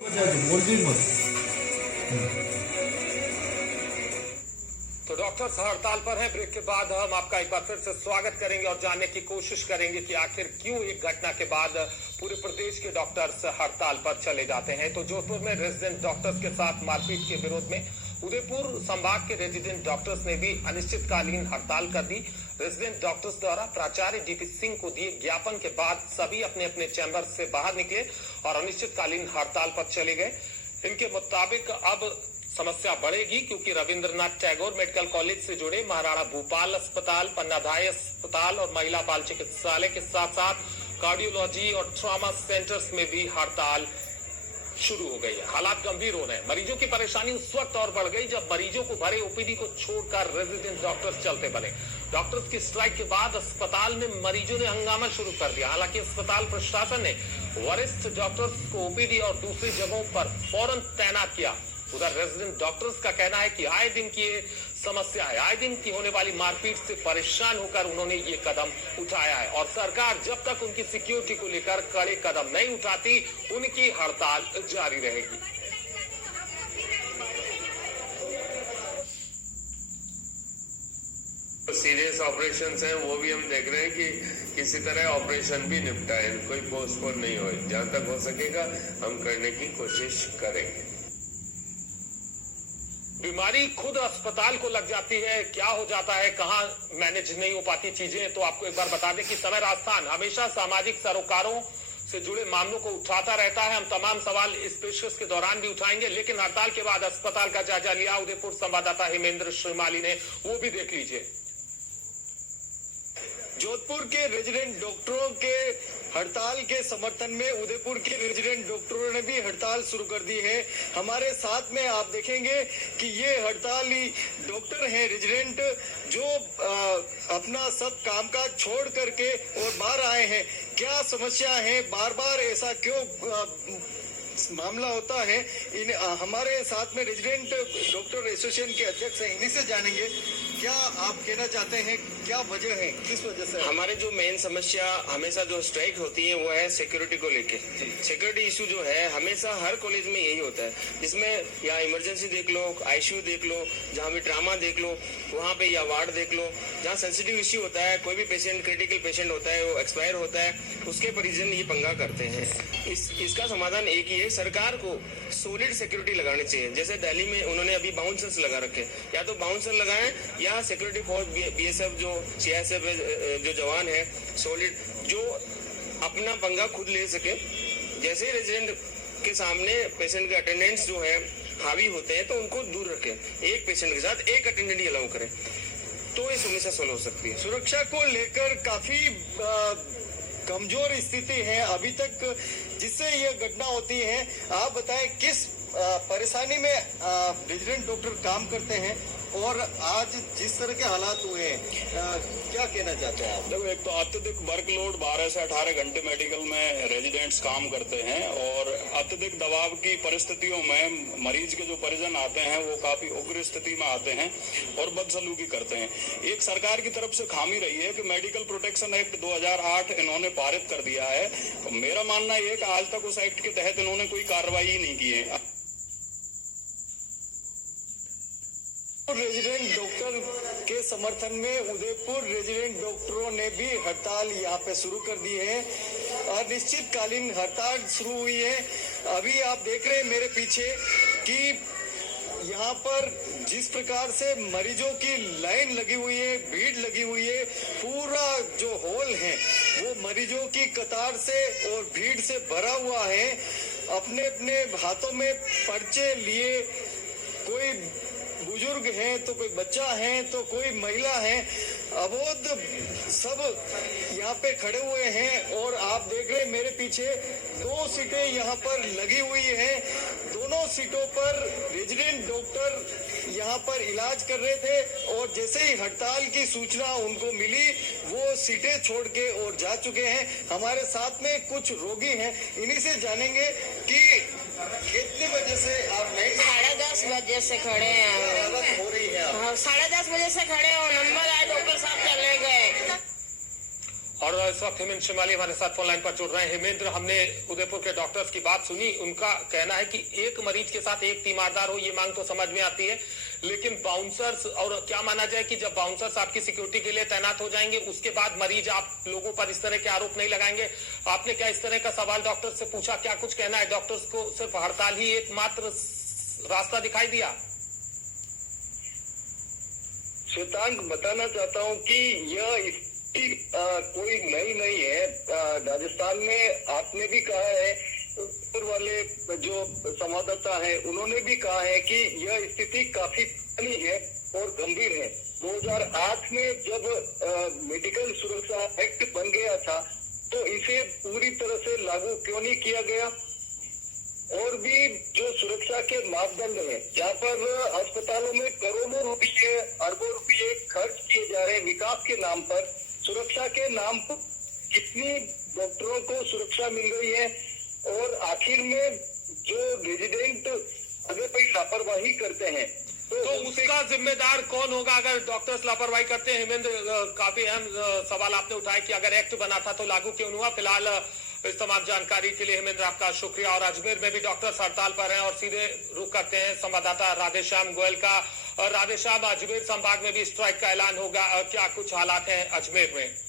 तो डॉक्टर्स हड़ताल पर हैं। ब्रेक के बाद हम आपका एक बार फिर से स्वागत करेंगे और जानने की कोशिश करेंगे कि आखिर क्यों एक घटना के बाद पूरे प्रदेश के डॉक्टर्स हड़ताल पर चले जाते हैं। तो जोधपुर में रेजिडेंट डॉक्टर्स के साथ मारपीट के विरोध में उदयपुर संभाग के रेजिडेंट डॉक्टर्स ने भी अनिश्चितकालीन हड़ताल कर दी। रेजिडेंट डॉक्टर्स द्वारा प्राचार्य डीपी सिंह को दिए ज्ञापन के बाद सभी अपने अपने चैम्बर से बाहर निकले और अनिश्चितकालीन हड़ताल पर चले गए। इनके मुताबिक अब समस्या बढ़ेगी क्योंकि रविंद्रनाथ टैगोर मेडिकल कॉलेज से जुड़े महाराणा भूपाल अस्पताल, पन्नाधाय अस्पताल और महिला बाल चिकित्सालय के साथ साथ कार्डियोलॉजी और ट्रॉमा सेंटर्स में भी हड़ताल शुरू हो गई है। हालात गंभीर हो रहे हैं। मरीजों की परेशानी उस वक्त और बढ़ गई जब मरीजों को भरे ओपीडी को छोड़कर रेजिडेंट डॉक्टर्स चलते बने। डॉक्टर्स की स्ट्राइक के बाद अस्पताल में मरीजों ने हंगामा शुरू कर दिया। हालांकि अस्पताल प्रशासन ने वरिष्ठ डॉक्टर्स को ओपीडी और दूसरी जगहों पर फौरन तैनात किया। उधर रेजिडेंट डॉक्टर्स का कहना है कि आए दिन की ये समस्या है, आए दिन की होने वाली मारपीट से परेशान होकर उन्होंने ये कदम उठाया है और सरकार जब तक उनकी सिक्योरिटी को लेकर कड़े कदम नहीं उठाती उनकी हड़ताल जारी रहेगी। सीरियस ऑपरेशंस हैं वो भी हम देख रहे हैं कि किसी तरह ऑपरेशन भी निपटाए, कोई पोस्टपोन नहीं हो। जहां तक हो सकेगा हम करने की कोशिश करेंगे। बीमारी खुद अस्पताल को लग जाती है, क्या हो जाता है, कहां मैनेज नहीं हो पाती चीजें। तो आपको एक बार बता दें कि समय राजस्थान हमेशा सामाजिक सरोकारों से जुड़े मामलों को उठाता रहता है। हम तमाम सवाल इस पेशकश के दौरान भी उठाएंगे, लेकिन हड़ताल के बाद अस्पताल का जायजा लिया उदयपुर संवाददाता हेमेंद्र श्रीमाली ने, वो भी देख लीजिए। जोधपुर के रेजिडेंट डॉक्टरों के हड़ताल के समर्थन में उदयपुर के रेजिडेंट डॉक्टरों ने भी हड़ताल शुरू कर दी है। हमारे साथ में आप देखेंगे कि ये हड़ताली डॉक्टर हैं रेजिडेंट जो अपना सब कामकाज छोड़ करके और बाहर आए हैं। क्या समस्या है, बार बार ऐसा क्यों मामला होता है, इन हमारे साथ में रेजिडेंट डॉक्टर एसोसिएशन के अध्यक्ष हैं, इन्हीं से जानेंगे। क्या आप कहना चाहते हैं, क्या वजह है, किस वजह से? हमारे जो मेन समस्या हमेशा जो स्ट्राइक होती है वो है सिक्योरिटी को लेके। सिक्योरिटी इशू जो है हमेशा हर कॉलेज में यही होता है, जिसमें या इमरजेंसी देख लो, आईसीयू देख लो, जहाँ भी ट्रामा देख लो, वहाँ पे या वार्ड देख लो, जहाँ सेंसिटिव इश्यू होता है, कोई भी पेशेंट क्रिटिकल पेशेंट होता है, वो एक्सपायर होता है, उसके परिजन ये पंगा करते हैं। इसका समाधान एक ही है, सरकार को सॉलिड सिक्योरिटी लगानी चाहिए। जैसे दिल्ली में उन्होंने अभी बाउंसर्स लगा रखे, या तो बाउंसर लगाएं या सिक्योरिटी फोर्स बीएसएफ जो सीआईएसएफ जो जवान है सॉलिड, जो अपना पंगा खुद ले सके। जैसे ही रेजिडेंट के सामने पेशेंट के अटेंडेंट्स जो है हावी होते हैं तो उनको दूर रखें, एक पेशेंट के साथ एक अटेंडेंट ही अलाउ करें, तो ये समस्या सोल्व हो सकती है। सुरक्षा को लेकर काफी कमजोर स्थिति है अभी तक, जिससे ये घटना होती है। आप बताएं किस परेशानी में रेजिडेंट डॉक्टर काम करते हैं और आज जिस तरह के हालात हुए हैं, क्या कहना चाहते हैं आप? देखो, एक तो अत्यधिक वर्कलोड 12 से 18 घंटे मेडिकल में रेजिडेंट्स काम करते हैं और अत्यधिक दबाव की परिस्थितियों में मरीज के जो परिजन आते हैं वो काफी उग्र स्थिति में आते हैं और बदसलूकी करते हैं। एक सरकार की तरफ से खामी रही है कि मेडिकल प्रोटेक्शन एक्ट 2008 इन्होंने पारित कर दिया है। तो मेरा मानना यह है कि आज तक उस एक्ट के तहत इन्होंने कोई कार्रवाई ही नहीं की है। रेजिडेंट डॉक्टर के समर्थन में उदयपुर रेजिडेंट डॉक्टरों ने भी हड़ताल यहाँ पे शुरू कर दी है। अनिश्चितकालीन हड़ताल शुरू हुई है। अभी आप देख रहे हैं मेरे पीछे कि यहाँ पर जिस प्रकार से मरीजों की लाइन लगी हुई है, भीड़ लगी हुई है, पूरा जो हॉल है वो मरीजों की कतार से और भीड़ से भरा हुआ है। अपने अपने हाथों में पर्चे लिए, कोई बुजुर्ग हैं तो कोई बच्चा है तो कोई महिला है, अबोध सब यहाँ पे खड़े हुए हैं। और आप देख रहे हैं मेरे पीछे 2 सीटें यहाँ पर लगी हुई हैं। दोनों सीटों पर रेजिडेंट डॉक्टर यहाँ पर इलाज कर रहे थे और जैसे ही हड़ताल की सूचना उनको मिली वो सीटें छोड़ के और जा चुके हैं। हमारे साथ में कुछ रोगी हैं, इन्हीं से जानेंगे कि कितने बजे से आप? 10:30 बजे से खड़े हैं। हो रही है? हाँ, 10:30 बजे से खड़े हो, नंबर आए डॉक्टर साहब चले गए। और इस वक्त हेमेंद्र शिमाली हमारे साथ फोन लाइन पर जुड़ रहे हैं। हेमेंद्र, हमने उदयपुर के डॉक्टर्स की बात सुनी, उनका कहना है कि एक मरीज के साथ एक तीमारदार हो, ये मांग तो समझ में आती है, लेकिन बाउंसर्स, और क्या माना जाए कि जब बाउंसर्स आपकी सिक्योरिटी के लिए तैनात हो जाएंगे उसके बाद मरीज आप लोगों पर इस तरह के आरोप नहीं लगाएंगे? आपने क्या इस तरह का सवाल डॉक्टर से पूछा? क्या कुछ कहना है? डॉक्टर्स को सिर्फ हड़ताल ही एकमात्र रास्ता दिखाई दिया? श्वेतांक, बताना चाहता हूं कि यह कोई नई नहीं है। राजस्थान में आपने भी कहा है, ऊपर वाले जो संवाददाता है उन्होंने भी कहा है कि यह स्थिति काफी पुरानी है और गंभीर है। 2008 में जब मेडिकल सुरक्षा एक्ट बन गया था तो इसे पूरी तरह से लागू क्यों नहीं किया गया? और भी जो सुरक्षा के मापदंड है, जहाँ पर अस्पतालों में करोड़ों रुपये, अरबों रुपये खर्च किए जा रहे हैं विकास के नाम पर, सुरक्षा के नाम पर कितनी डॉक्टरों को सुरक्षा मिल रही है? और आखिर में जो रेजिडेंट अगर कोई लापरवाही करते हैं तो उसका जिम्मेदार कौन होगा अगर डॉक्टर्स लापरवाही करते हैं? हेमेंद्र, काफी अहम सवाल आपने उठाया कि अगर एक्ट बना था तो लागू क्यों हुआ। फिलहाल इस तमाम जानकारी के लिए हेमेंद्र आपका शुक्रिया। और अजमेर में भी डॉक्टर्स हड़ताल पर हैं और सीधे रुख करते हैं संवाददाता राधेश्याम गोयल का। राधेश्याम, अजमेर संभाग में भी स्ट्राइक का ऐलान होगा, क्या कुछ हालात हैं अजमेर में?